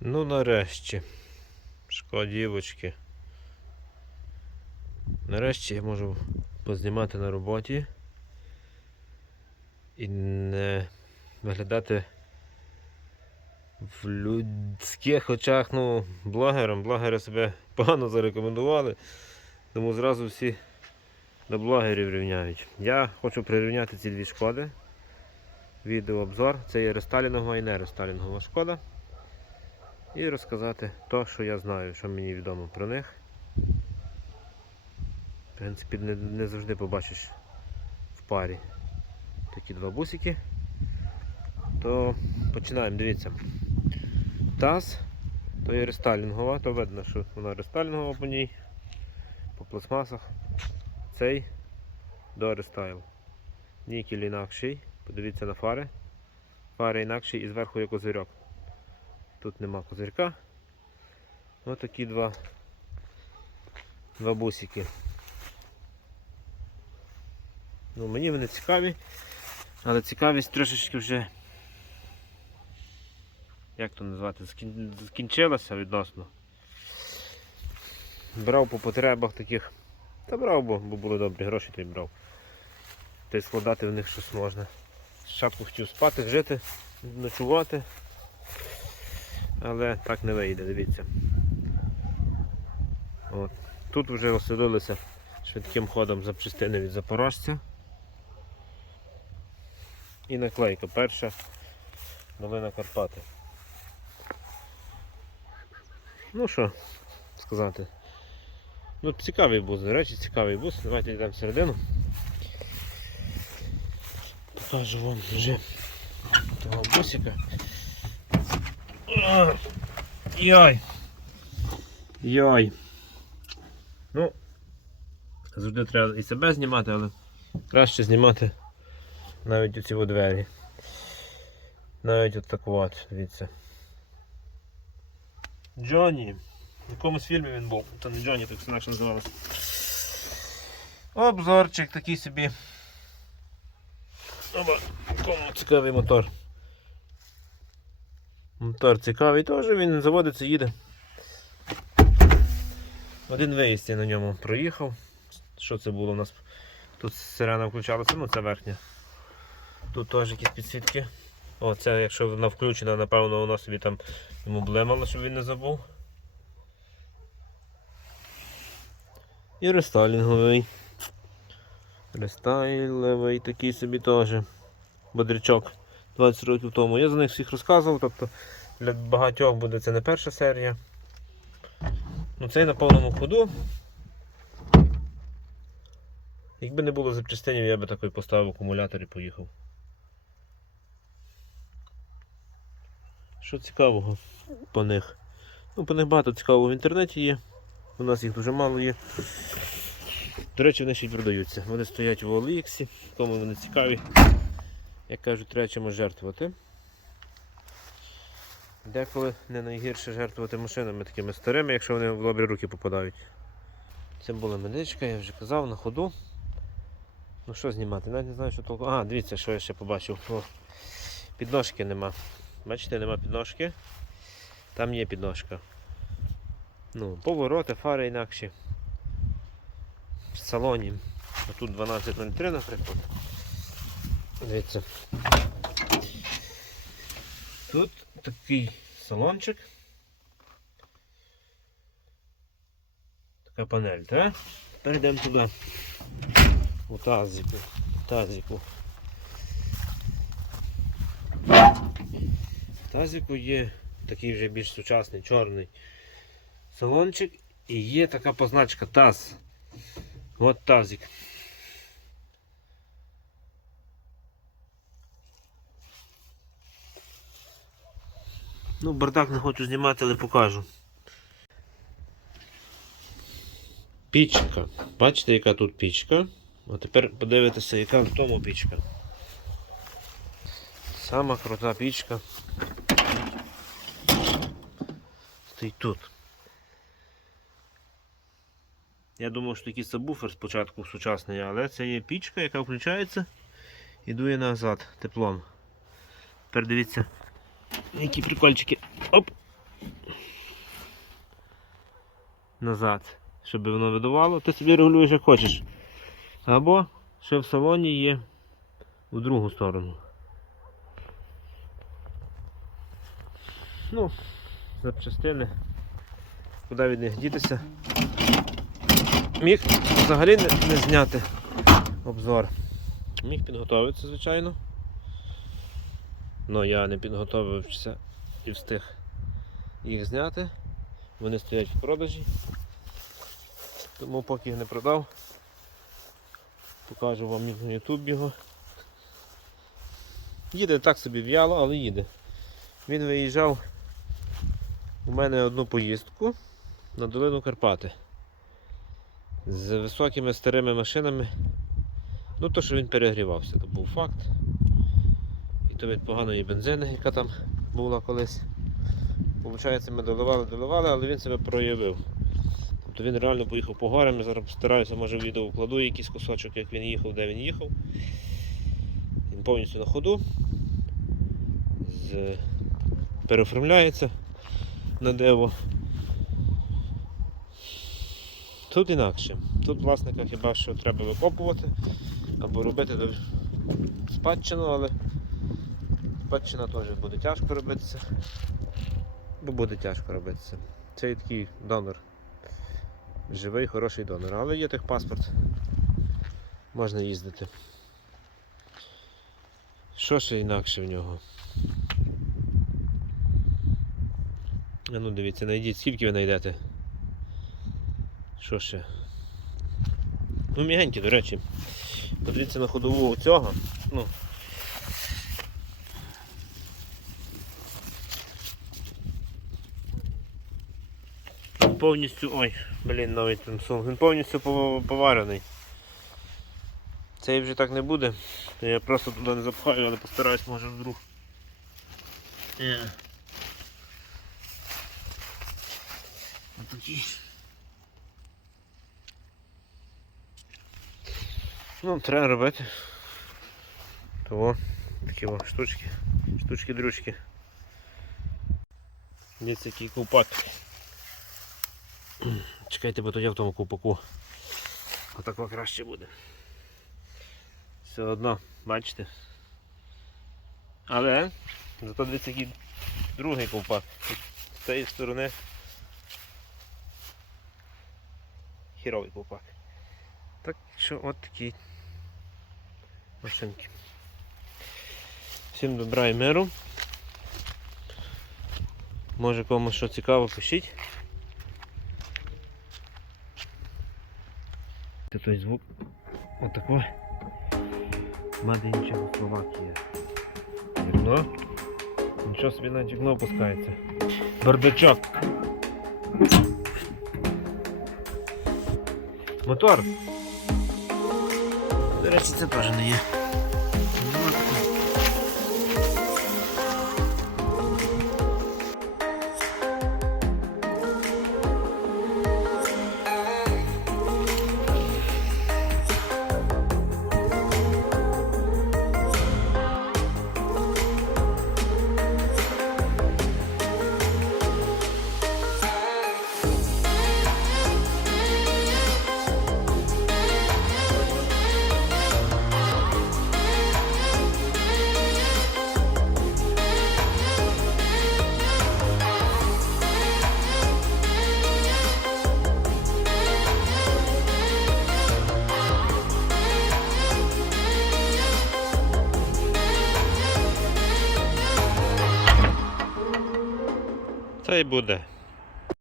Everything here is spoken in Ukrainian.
Ну, нарешті. Шкодівочки. Нарешті я можу познімати на роботі і не виглядати в людських очах, ну, блогером. Блогери себе погано зарекомендували, тому зразу всі до блогерів рівняють. Я хочу прирівняти ці дві шкоди. Відеообзор. Це є рестайлінгова і не рестайлінгова шкода. І розказати то, що я знаю, що мені відомо про них. В принципі, не, не завжди побачиш в парі такі два бусики. То починаємо, дивіться. Таз, то є рестайлінгова, то видно, що вона рестайлінгова по ній, по пластмасах. Цей до рестайл. Нікель інакший. Подивіться на фари. Фари інакші і зверху є козирьок. Тут нема козирька. Ось такі два, два бусики. Ну, мені вони цікаві, але цікавість трошечки вже, як то назвати, скінчилася відносно. Брав по потребах таких. Та брав, бо, бо були добрі гроші, то й брав. Та й складати в них щось можна. Спочатку хотів спати, жити, ночувати. Але так не вийде, дивіться. От. Тут вже оселилися швидким ходом запчастини від запорожця. І наклейка перша долина Карпати. Ну що сказати. Ну, цікавий бус, до речі, цікавий бус. Давайте йдемо всередину. Покажу вам вже того бусика. Йой. Йой. Ну, завжди треба і себе знімати, але краще знімати навіть оці двері. Навіть от так от, дивіться. Джонні. В якомусь фільмі він був. Це не Джонні, так інакше називалося. Обзорчик такий собі. Оба, кому цікавий мотор. Мотор цікавий, теж він заводиться, їде. Один виїзд я на ньому проїхав. Що це було у нас? Тут сирена включалася, ну це верхня. Тут теж якісь підсвітки. О, це якщо вона включена, напевно, воно собі там йому блемало, щоб він не забув. І рестайлінговий. Рестайловий такий собі теж. Бодрячок 20 років тому. Я за них всіх розказував, тобто для багатьох буде це не перша серія. Ну цей на повному ходу. Якби не було запчастинів, я би такий поставив акумулятор і поїхав. Що цікавого по них? Ну, по них багато цікавого в інтернеті є. У нас їх дуже мало є. До речі, вони ще й продаються. Вони стоять в OLX, кому вони цікаві. Як кажуть, треба чимось жертвувати. Деколи не найгірше жертвувати машинами такими старими, якщо вони в добрі руки попадають. Це була медичка, я вже казав, на ходу. Ну що знімати? Навіть не знаю, що толку. А, дивіться, що я ще побачив. О, підножки нема. Бачите, нема підножки. Там є підножка. Ну, повороти, фари інакші. В салоні. А тут 12.03, наприклад. Дивіться. Тут такий салончик. Така панель, так? Перейдемо туди. У тазику. Тазику. В тазику є такий вже більш сучасний чорний салончик і є така позначка таз. От тазик. Ну, бардак не хочу знімати, але покажу. Пічка. Бачите, яка тут пічка? А тепер подивитися, яка в тому пічка. Сама крута пічка. Стоїть тут. Я думав, що такий сабвуфер спочатку сучасний, але це є пічка, яка включається і дує назад теплом. Тепер дивіться, які прикольчики. Оп! назад, щоб воно видувало, ти собі регулюєш як хочеш. Або ще в салоні є в другу сторону. Ну, запчастини. Куди від них дітися? Міг взагалі не, не зняти обзор. Міг підготуватися, звичайно. Але я не підготовився і встиг їх зняти. Вони стоять в продажі. Тому поки їх не продав, покажу вам на YouTube його. Їде так собі в'яло, але їде. Він виїжджав у мене одну поїздку на долину Карпати. З високими старими машинами. Ну то, що він перегрівався, то був факт. То від поганої бензини, яка там була колись. Получається, ми доливали, доливали, але він себе проявив. Тобто він реально поїхав по горам, я зараз постараюся, може відео вкладу якийсь кусочок, як він їхав, де він їхав. Він повністю на ходу. З... Переоформляється на дево. Тут інакше. Тут власника хіба що треба викопувати або робити спадщину, але спадщина теж буде тяжко робитися. Бо буде тяжко робитися. Це такий донор. Живий, хороший донор. Але є техпаспорт. Можна їздити. Що ще інакше в нього? Ну дивіться, знайдіть, скільки ви знайдете. Що ще? Ну, мігенькі, до речі. Подивіться на ходову цього. Ну. Повністю... Ой, блін, там сон. Він повністю поварений. Цей вже так не буде. Я просто туди не запхаю, але постараюсь, може вдруг. Е. Отакі. Ну, треба робити. Того такі о, штучки, штучки-дрючки. Дивіться, який ковпак. Чекайте, бо тоді в тому ковпаку. Отако краще буде. Все одно, бачите. Але зато дивіться, який другий ковпак. З цієї сторони хіровий ковпак. Так що от такі машинки. Всім добра і миру. Може комусь що цікаво, пишіть. Це той звук отако. Мade Чехословакія. Вікно. Нічого собі на вікно опускається. Бардачок. Мотор. До речі, це теж не є. Й буде.